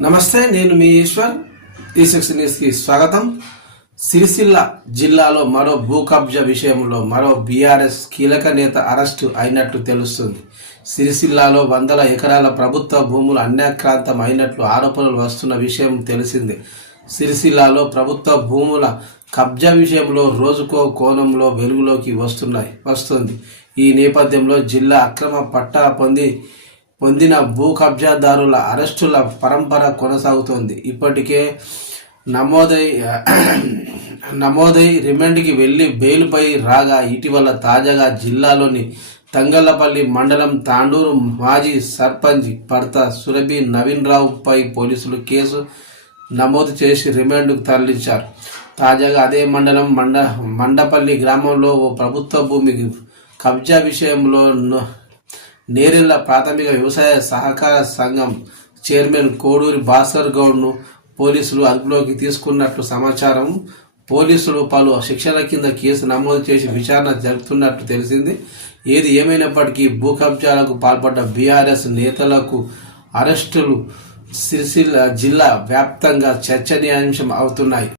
నమస్తే నేను మీ ఈశ్వర్. ఈ న్యూస్కి స్వాగతం. సిరిసిల్ల జిల్లాలో మరో భూకబ్జ విషయంలో మరో బీఆర్ఎస్ కీలక నేత అరెస్టు అయినట్లు తెలుస్తుంది. సిరిసిల్లాలో వందల ఎకరాల ప్రభుత్వ భూములు అన్యాక్రాంతం అయినట్లు ఆరోపణలు వస్తున్న విషయం తెలిసిందే. సిరిసిల్లాలో ప్రభుత్వ భూముల కబ్జా విషయంలో రోజుకో కోణంలో వెలుగులోకి వస్తున్నాయి వస్తుంది. ఈ నేపథ్యంలో జిల్లా అక్రమ పట్టా పొంది పొందిన భూ కబ్జాదారుల అరెస్టుల పరంపర కొనసాగుతోంది. ఇప్పటికే నమోదై నమోదై రిమాండ్కి వెళ్ళి బెయిల్పై రాగా ఇటీవల తాజాగా జిల్లాలోని తంగళ్ళపల్లి మండలం తాండూరు మాజీ సర్పంచ్ భర్త సురభి నవీన్ రావుపై పోలీసులు కేసు నమోదు చేసి రిమాండ్కు తరలించారు. తాజాగా అదే మండలం మండ మండపల్లి గ్రామంలో ఓ ప్రభుత్వ భూమికి కబ్జా విషయంలో నేరెళ్ళ ప్రాథమిక వ్యవసాయ సహకార సంఘం చైర్మన్ కోడూరి భాస్కర్ గౌడ్ను పోలీసులు అదుపులోకి తీసుకున్నట్లు సమాచారం. పోలీసులు పలు శిక్షల కింద కేసు నమోదు చేసి విచారణ జరుపుతున్నట్లు తెలిసింది. ఏది ఏమైనప్పటికీ భూ కబ్జాలకు పాల్పడ్డ బీఆర్ఎస్ నేతలకు అరెస్టులు సిరిసిల్ల జిల్లా వ్యాప్తంగా చర్చనీయాంశం అవుతున్నాయి.